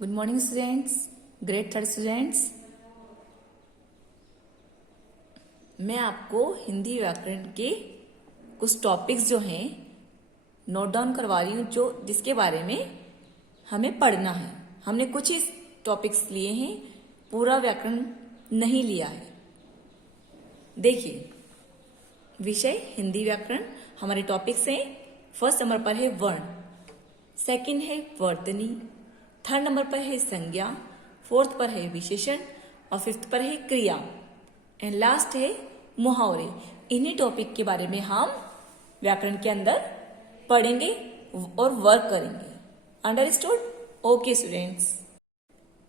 Good morning students, grade third students. मैं आपको हिंदी व्याकरण के कुछ टॉपिक्स जो हैं नोट डाउन करवा रही हूँ, जो जिसके बारे में हमें पढ़ना है। हमने कुछ ही टॉपिक्स लिए हैं, पूरा व्याकरण नहीं लिया है। देखिए, विषय हिंदी व्याकरण, हमारे टॉपिक्स हैं। फर्स्ट नंबर पर है वर्ण, सेकंड है वर्तनी, थर्ड नंबर पर है संज्ञा, फोर्थ पर है विशेषण और फिफ्थ पर है क्रिया एंड लास्ट है मुहावरे। इन्हीं टॉपिक के बारे में हम व्याकरण के अंदर पढ़ेंगे और वर्क करेंगे। Understood? Okay students.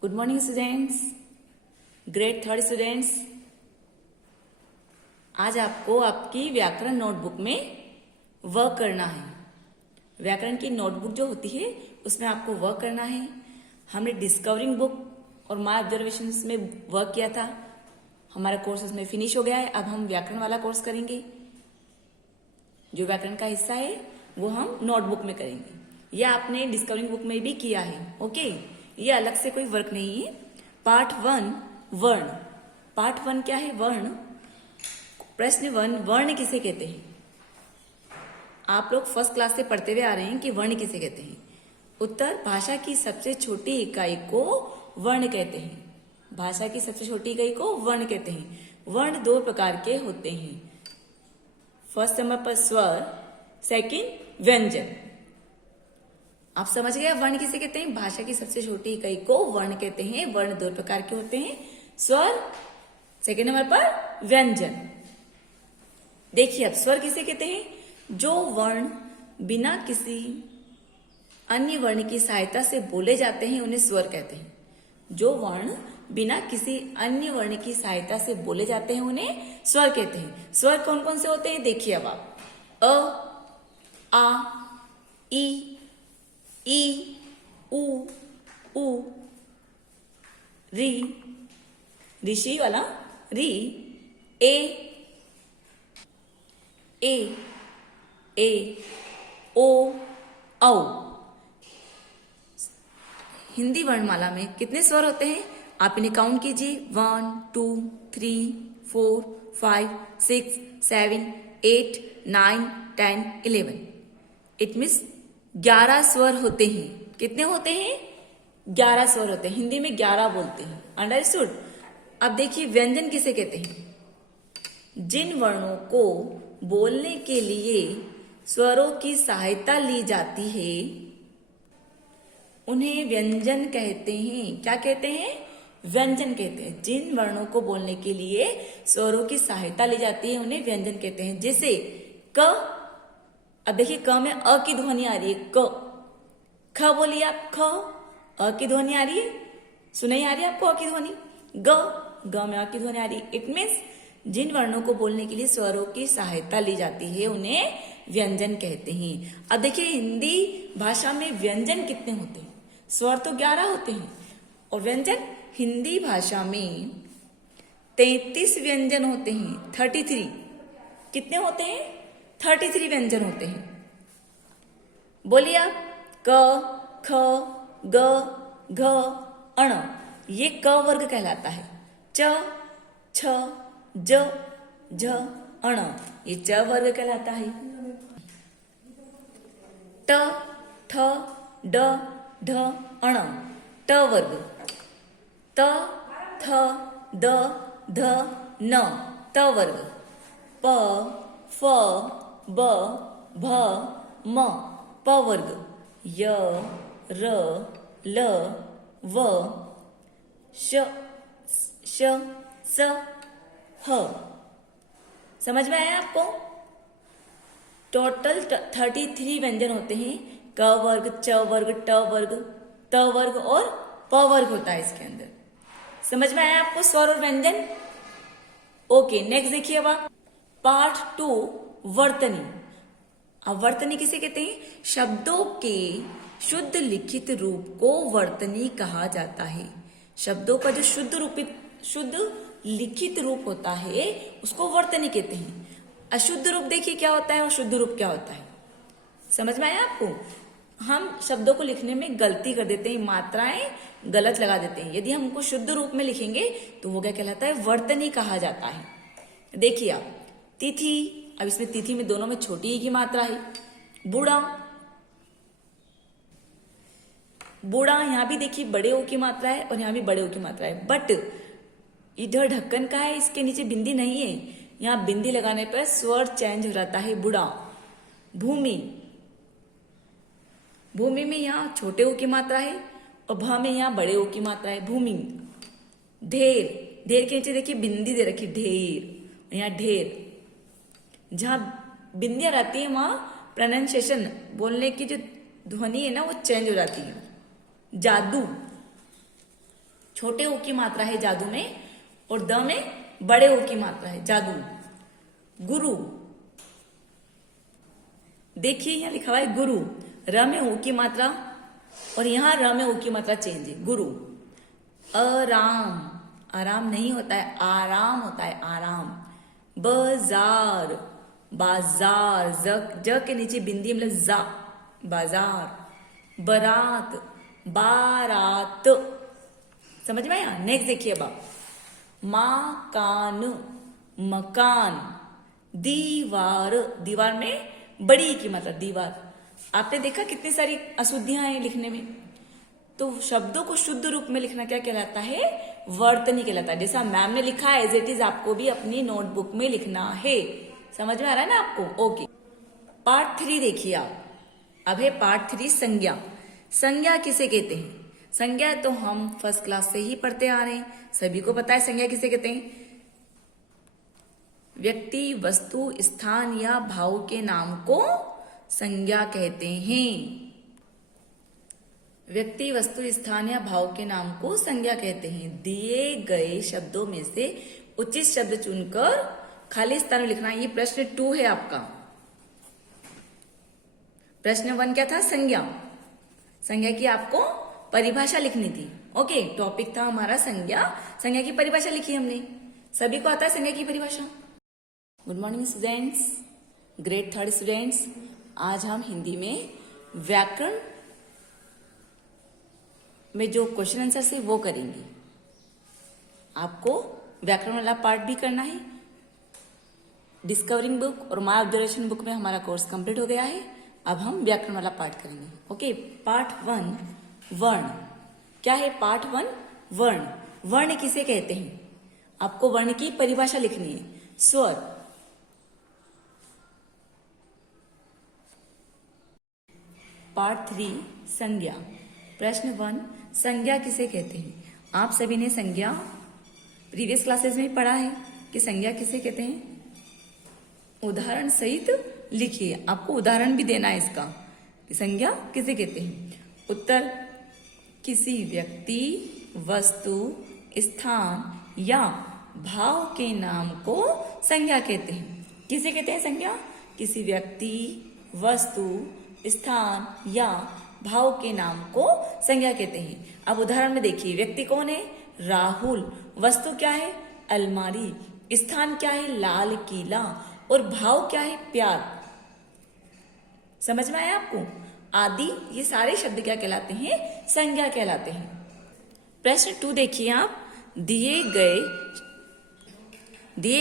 Good morning students, grade third students. आज आपको आपकी व्याकरण नोटबुक में वर्क करना है। व्याकरण की नोटबुक जो होती है उसमें आपको वर्क करना है। हमने डिस्कवरिंग बुक और माय ऑब्जर्वेशंस में वर्क किया था, हमारा कोर्स उसमें फिनिश हो गया है। अब हम व्याकरण वाला कोर्स करेंगे। जो व्याकरण का हिस्सा है वो हम नोटबुक में करेंगे। यह आपने डिस्कवरिंग बुक में भी किया है। ओके, ये अलग से कोई वर्क नहीं है। पार्ट 1 वर्ण। पार्ट 1 क्या है? वर्ण। प्रश्न 1, वर्ण किसे कहते हैं? आप लोग फर्स्ट क्लास से पढ़ते हुए आ रहे हैं कि वर्ण किसे कहते हैं। उत्तर, भाषा की सबसे छोटी इकाई को वर्ण कहते हैं। भाषा की सबसे छोटी इकाई को वर्ण कहते हैं। वर्ण दो प्रकार के होते हैं। फर्स्ट नंबर पर स्वर, सेकंड व्यंजन। आप समझ गए वर्ण किसे कहते हैं? भाषा की सबसे छोटी इकाई को वर्ण कहते हैं। वर्ण दो प्रकार के होते हैं, स्वर, सेकंड नंबर पर व्यंजन। देखिए, अब स्वर किसे कहते हैं? जो वर्ण बिना किसी अन्य वर्ण की सहायता से बोले जाते हैं उन्हें स्वर कहते हैं। जो वर्ण बिना किसी अन्य वर्ण की सहायता से बोले जाते हैं उन्हें स्वर कहते हैं। स्वर कौन कौन से होते हैं? देखिए अब आप, अ, आ, ई, उ, री, ऋषि वाला री, ए, ओ, औ। हिंदी वर्णमाला में कितने स्वर होते हैं? आप इन्हें काउंट कीजिए। 1 2 3 4 5 6 7 8 9 10 11। इट मीन्स 11 स्वर होते हैं। कितने होते हैं? 11 स्वर होते हैं। हिंदी में 11 बोलते हैं। अंडरस्टूड? अब देखिए, व्यंजन किसे कहते हैं? जिन वर्णों को बोलने के लिए स्वरों की सहायता ली जाती है उन्हें व्यंजन कहते हैं। क्या कहते हैं? व्यंजन कहते हैं। जिन वर्णों को बोलने के लिए स्वरों की सहायता ली जाती है उन्हें व्यंजन कहते हैं। जैसे क। अब देखिए, क में अ की ध्वनि आ रही है। क। ख बोलिए आप, ख। अ की ध्वनि आ रही है, सुनाई आ रही है आपको अ की ध्वनि। ग में अ की ध्वनि आ रही है। इट मीन्स जिन वर्णों को बोलने के लिए स्वरों की सहायता ली जाती है उन्हें व्यंजन कहते हैं। अब देखिए, हिंदी भाषा में व्यंजन कितने होते हैं? स्वर तो 11 होते हैं और व्यंजन हिंदी भाषा में 33 व्यंजन होते हैं। 33 कितने होते हैं? 33 व्यंजन होते हैं। बोलिए आप, क, ख, ग, घ, अण। ये क वर्ग कहलाता है। च, छ, ज, झ, अण, ये च वर्ग कहलाता है। ट, ठ, ड, ढ, अण, ट वर्ग। त, थ, द, ध, न, त वर्ग। प, फ, ब, भ, म, प वर्ग। य, र, ल, व, श, स, ह। समझ में आया आपको? टोटल 33 व्यंजन होते हैं। क वर्ग, च वर्ग, ट वर्ग, त वर्ग और प वर्ग होता है इसके अंदर। समझ में आया आपको स्वर और व्यंजन? ओके, नेक्स्ट देखिए अब आप, पार्ट 2 वर्तनी। अब वर्तनी किसे कहते हैं? शब्दों के शुद्ध लिखित रूप को वर्तनी कहा जाता है। शब्दों का जो शुद्ध लिखित रूप होता है उसको वर्तनी कहते हैं। अशुद्ध रूप देखिए क्या होता है और शुद्ध रूप क्या होता है। समझ में आया आपको? हम शब्दों को लिखने में गलती कर देते हैं, मात्राएं गलत लगा देते हैं। यदि हम उनको शुद्ध रूप में लिखेंगे तो वो क्या कहलाता है, वर्तनी कहा जाता है। देखिए आप, तिथि, अब इसमें तिथि में दोनों में छोटी ई की मात्रा है। बूढ़ा, बूढ़ा, यहाँ भी देखिए बड़े ओ की मात्रा है और यहाँ भी बड़े ओ की मात्रा है, बट इधर ढक्कन का है, इसके नीचे बिंदी नहीं है। यहाँ बिंदी लगाने पर स्वर चेंज हो जाता है, बुढ़ा। भूमि, भूमि में यहाँ छोटे ओ की मात्रा है और भ में यहाँ बड़े ओ की मात्रा है, भूमि। ढेर, ढेर के नीचे देखिए बिंदी दे रखी, ढेर, यहाँ ढेर। जहां बिंदियां रहती है वहां प्रोनाउंसिएशन, बोलने की जो ध्वनि है ना वो चेंज हो जाती है। जादू, छोटे ओ की मात्रा है जादू में और द में बड़े ओ की मात्रा है, जादू। गुरु, देखिए यहाँ लिखा हुआ है गुरु, र में ओ की मात्रा और यहाँ र में ओ की मात्रा चेंज है, गुरु। आराम, आराम नहीं होता है, आराम होता है, आराम। बाजार, बाजार, ज के नीचे बिंदी मतलब जा, बाजार। बारात, बारात। समझ में आया? नेक्स्ट देखिए अब आप, मकान, मकान। दीवार, दीवार में बड़ी की मतलब दीवार। आपने देखा कितनी सारी अशुद्धियां हैं लिखने में, तो शब्दों को शुद्ध रूप में लिखना क्या कहलाता है, वर्तनी कहलाता है। जैसा मैम ने लिखा है एज इट इज आपको भी अपनी नोटबुक में लिखना है। समझ में आ रहा है ना आपको? ओके। पार्ट 3 देखिए आप, अब है पार्ट 3 संज्ञा। संज्ञा किसे कहते हैं? संज्ञा तो हम फर्स्ट क्लास से ही पढ़ते आ रहे हैं, सभी को पता है संज्ञा किसे कहते हैं। व्यक्ति, वस्तु, स्थान या भाव के नाम को संज्ञा कहते हैं। व्यक्ति, वस्तु, स्थान या भाव के नाम को संज्ञा कहते हैं। दिए गए शब्दों में से उचित शब्द चुनकर खाली स्थान में लिखना। ये प्रश्न 2 है आपका। प्रश्न 1 क्या था? संज्ञा। संज्ञा की आपको परिभाषा लिखनी थी। ओके, टॉपिक था हमारा संज्ञा। संज्ञा की परिभाषा लिखी हमने। सभी को आता है संज्ञा की परिभाषा? Good morning students, grade 3 students. आज हम हिंदी में व्याकरण में जो क्वेश्चन आंसर है वो करेंगे। आपको व्याकरण वाला पार्ट भी करना है। डिस्कवरिंग बुक और माय ऑब्जर्वेशन बुक में हमारा कोर्स कंप्लीट हो गया है। अब हम व्याकरण वाला पार्ट करेंगे। ओके, पार्ट 1 वर्ण। क्या है पार्ट 1? वर्ण। वर्ण किसे कहते हैं? आपको वर्ण की परिभाषा लिखनी है। स्वर, पार्ट 3 संज्ञा। प्रश्न 1 संज्ञा किसे कहते हैं? आप सभी ने संज्ञा प्रीवियस क्लासेस में पढ़ा है कि संज्ञा किसे कहते हैं। उदाहरण सहित लिखिए, आपको उदाहरण भी देना है इसका कि संज्ञा किसे कहते हैं। उत्तर, किसी व्यक्ति, वस्तु, स्थान या भाव के नाम को संज्ञा कहते हैं। किसे कहते हैं संज्ञा? किसी व्यक्ति, वस्तु, स्थान या भाव के नाम को संज्ञा कहते हैं। अब उदाहरण में देखिए, व्यक्ति कौन है? राहुल। वस्तु क्या है? अलमारी। स्थान क्या है? लाल किला। और भाव क्या है? प्यार। समझ में आया आपको? आदि ये सारे शब्द क्या कहलाते हैं? संज्ञा कहलाते हैं। प्रश्न 2 देखिए आप, दिए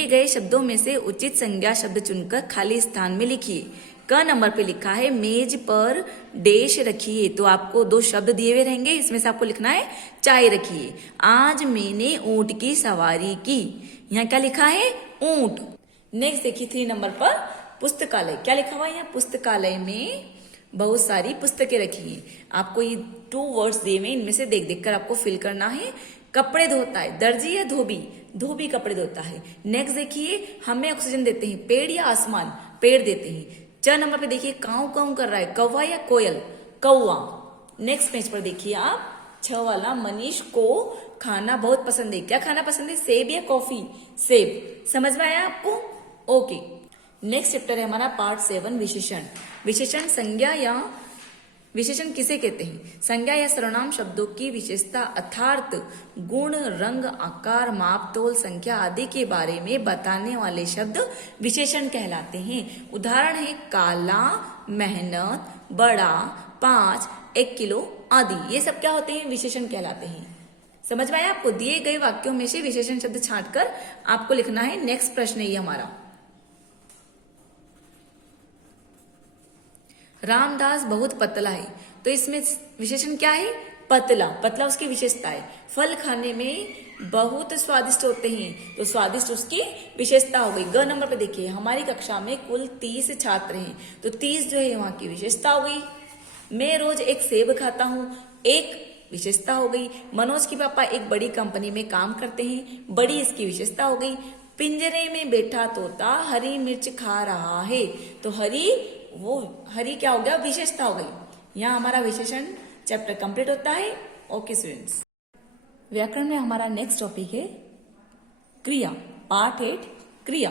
गए शब्दों में से उचित संज्ञा शब्द चुनकर खाली स्थान में लिखिए। क नंबर पे लिखा है मेज पर डैश रखिए, तो आपको 2 शब्द दिए हुए रहेंगे, इसमें से आपको लिखना है चाय रखिए। आज मैंने ऊंट की सवारी की, यहाँ क्या लिखा है? ऊंट। नेक्स्ट देखिए 3 नंबर पर पुस्तकालय। क्या लिखा हुआ है यहाँ? पुस्तकालय में बहुत सारी पुस्तकें रखी हैं। आपको ये 2 वर्ड्स दिए हुए, इनमें से देख कर आपको फिल करना है। कपड़े धोता है, दर्जी या धोबी? धोबी कपड़े धोता है। नेक्स्ट देखिए, हमें ऑक्सीजन देते हैं, पेड़ या आसमान? पेड़ देते हैं। 4 नंबर पे देखिए, काऊ काऊ कर रहा है, कौवा या कोयल? कौवा। नेक्स्ट पेज पर देखिए आप, 6 वाला, मनीष को खाना बहुत पसंद है। क्या खाना पसंद है? सेब या कॉफी? सेब। समझ में आया आपको? ओके। नेक्स्ट चैप्टर है हमारा पार्ट 7 विशेषण। विशेषण संज्ञा या विशेषण किसे कहते हैं? संज्ञा या सर्वनाम शब्दों की विशेषता, अर्थात गुण, रंग, आकार, माप, तोल, संख्या आदि के बारे में बताने वाले शब्द विशेषण कहलाते हैं। उदाहरण है काला, मेहनत, बड़ा, 5, 1 किलो, आदि, ये सब क्या होते हैं? विशेषण कहलाते हैं। समझ में आया आपको? दिए गए वाक्यों में से विशेषण शब्द छांटकर आपको लिखना है। नेक्स्ट प्रश्न है ये हमारा। रामदास बहुत पतला है, तो इसमें विशेषण क्या है? पतला। पतला उसकी विशेषता है। फल खाने में बहुत स्वादिष्ट होते हैं, तो स्वादिष्ट उसकी विशेषता हो गई। ग नंबर पे देखिए, हमारी कक्षा में कुल 30 छात्र हैं, तो 30 जो है वहां की विशेषता हो गई। मैं रोज एक सेब खाता हूँ, एक विशेषता हो गई। मनोज के पापा एक बड़ी कंपनी में काम करते हैं, बड़ी इसकी विशेषता हो गई। पिंजरे में बैठा तोता हरी मिर्च खा रहा है, तो हरी क्या हो गया? विशेषता हो गई। यहाँ हमारा विशेषण चैप्टर कंप्लीट होता है। ओके स्टूडेंट्स, व्याकरण में हमारा नेक्स्ट टॉपिक है क्रिया। पार्ट 8 क्रिया।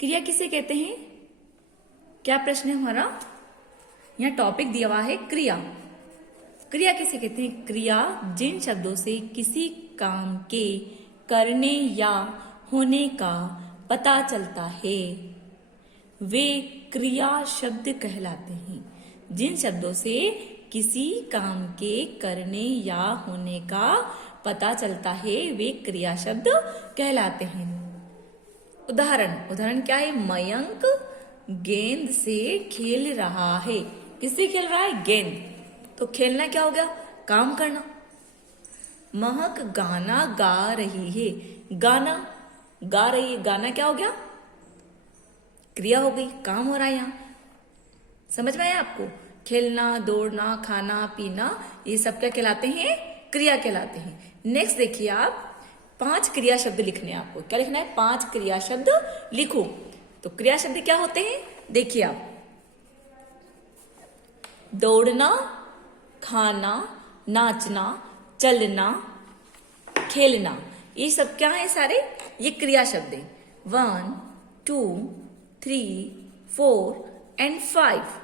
क्रिया किसे कहते हैं? क्या प्रश्न है हमारा? यहाँ टॉपिक दिया हुआ है क्रिया। क्रिया किसे कहते हैं? क्रिया जिन शब्दों से किसी काम के करने या होने का पता चलता है वे क्रिया शब्द कहलाते हैं। जिन शब्दों से किसी काम के करने या होने का पता चलता है वे क्रिया शब्द कहलाते हैं। उदाहरण क्या है? मयंक गेंद से खेल रहा है। किससे खेल रहा है? गेंद। तो खेलना क्या हो गया? काम करना। महक गाना गा रही है। गाना गा रही है, गाना क्या हो गया? क्रिया हो गई, काम हो रहा है यहाँ। समझ में आया आपको? खेलना, दौड़ना, खाना, पीना, ये सब क्या कहलाते हैं? क्रिया कहलाते हैं। नेक्स्ट देखिए आप, 5 क्रिया शब्द लिखने हैं आपको। क्या लिखना है? 5 क्रिया शब्द लिखो। तो क्रिया शब्द क्या होते हैं? देखिए आप, दौड़ना, खाना, नाचना, चलना, खेलना, ये सब क्या है? सारे ये क्रिया शब्द है। 1, 2, 3, 4 एंड 5।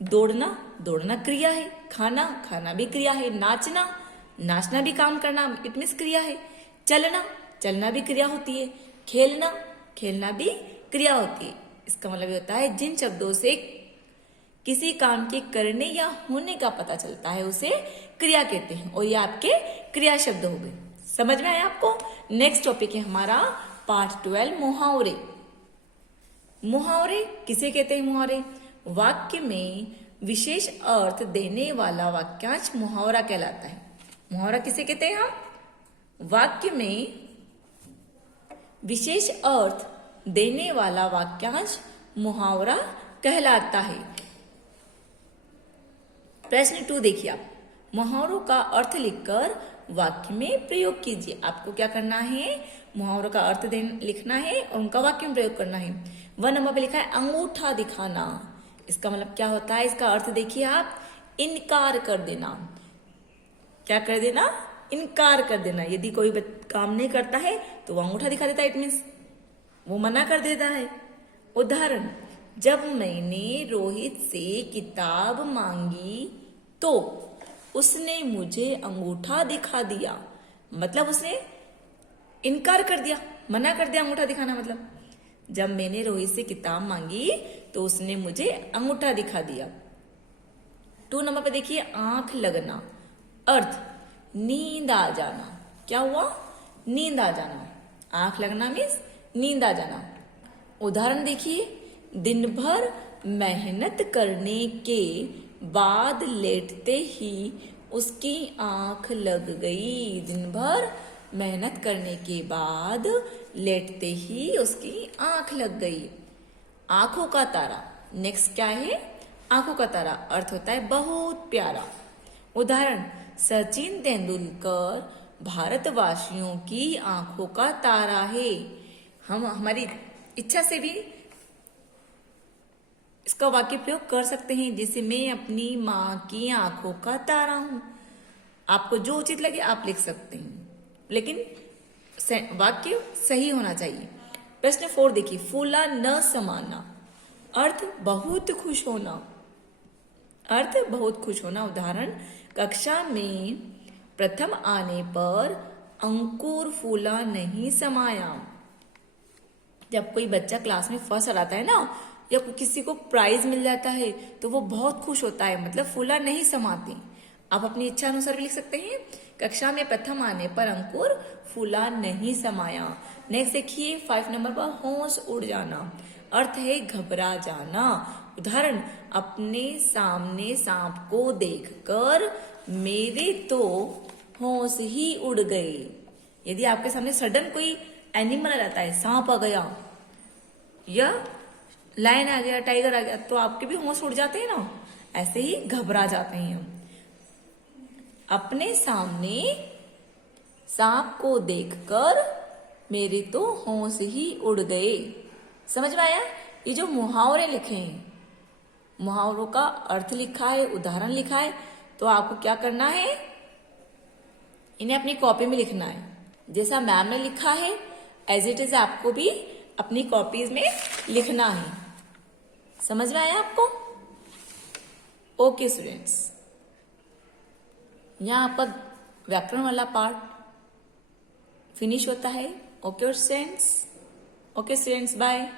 दौड़ना क्रिया है। खाना भी क्रिया है। नाचना भी काम करना, इट मीन्स क्रिया है। चलना भी क्रिया होती है। खेलना भी क्रिया होती है। इसका मतलब ये होता है जिन शब्दों से किसी काम के करने या होने का पता चलता है उसे क्रिया कहते हैं, और ये आपके क्रिया शब्द हो गए। समझ में आया आपको? नेक्स्ट टॉपिक है हमारा पार्ट 12 मुहावरे। मुहावरे किसे कहते हैं? मुहावरे वाक्य में विशेष अर्थ देने वाला वाक्यांश मुहावरा कहलाता है। मुहावरा किसे कहते हैं हम? वाक्य में विशेष अर्थ देने वाला वाक्यांश मुहावरा कहलाता है। प्रश्न 2 देखिए आप, मुहावरों का अर्थ लिखकर वाक्य में प्रयोग कीजिए। आपको क्या करना है? मुहावरों का अर्थ लिखना है और उनका वाक्य में प्रयोग करना है। 1 नंबर पे लिखा है अंगूठा दिखाना। इसका मतलब क्या होता है? इसका अर्थ देखिए आप, इनकार कर देना। क्या कर देना? इनकार कर देना। यदि कोई काम नहीं करता है तो वो अंगूठा दिखा देता है, इट मीन्स वो मना कर देता है। उदाहरण, जब मैंने रोहित से किताब मांगी तो उसने मुझे अंगूठा दिखा दिया। मतलब उसने इनकार कर दिया, मना कर दिया अंगूठा दिखाना। मतलब जब मैंने रोहित से किताब मांगी तो उसने मुझे अंगूठा दिखा दिया। 2 नंबर पे देखिए, आंख लगना। अर्थ नींद आ जाना। क्या हुआ? नींद आ जाना। आंख लगना मीन्स नींद आ जाना। उदाहरण देखिए, दिन भर मेहनत करने के बाद लेटते ही उसकी आंख लग गई। दिन भर मेहनत करने के बाद लेटते ही उसकी आंख लग गई। आंखों का तारा। नेक्स्ट क्या है? आंखों का तारा अर्थ होता है बहुत प्यारा। उदाहरण, सचिन तेंदुलकर भारतवासियों की आंखों का तारा है। हम हमारी इच्छा से भी इसका वाक्य प्रयोग कर सकते हैं, जैसे मैं अपनी माँ की आंखों का तारा हूं। आपको जो उचित लगे आप लिख सकते हैं, लेकिन वाक्य सही होना चाहिए। प्रश्न 4 देखिए, फूला न समाना। अर्थ बहुत खुश होना। अर्थ बहुत खुश होना। उदाहरण, कक्षा में प्रथम आने पर अंकुर फूला नहीं समाया। जब कोई बच्चा क्लास में फर्स्ट आता है ना, या किसी को प्राइज मिल जाता है तो वो बहुत खुश होता है, मतलब फूला नहीं समाते। आप अपनी इच्छा अनुसार भी लिख सकते हैं। कक्षा में प्रथम आने पर अंकुर फूला नहीं समाया। नेक्स्ट देखिए 5 नंबर पर होश उड़ जाना, अर्थ है घबरा जाना। उदाहरण, अपने सामने सांप को देखकर मेरे तो होश ही उड़ गए। यदि आपके सामने सडन कोई एनिमल आ जाता है, सांप आ गया या लायन आ गया, टाइगर आ गया, तो आपके भी होश उड़ जाते हैं ना, ऐसे ही घबरा जाते हैं हम। अपने सामने सांप को देखकर मेरे तो होश ही उड़ गए। समझ में आया? ये जो मुहावरे लिखे हैं, मुहावरों का अर्थ लिखा है, उदाहरण लिखा है, तो आपको क्या करना है, इन्हें अपनी कॉपी में लिखना है। जैसा मैम ने लिखा है एज इट इज आपको भी अपनी कॉपीज में लिखना है। समझ में आया आपको? ओके स्टूडेंट्स, यहाँ आपका व्याकरण वाला पार्ट फिनिश होता है। Okay students, bye.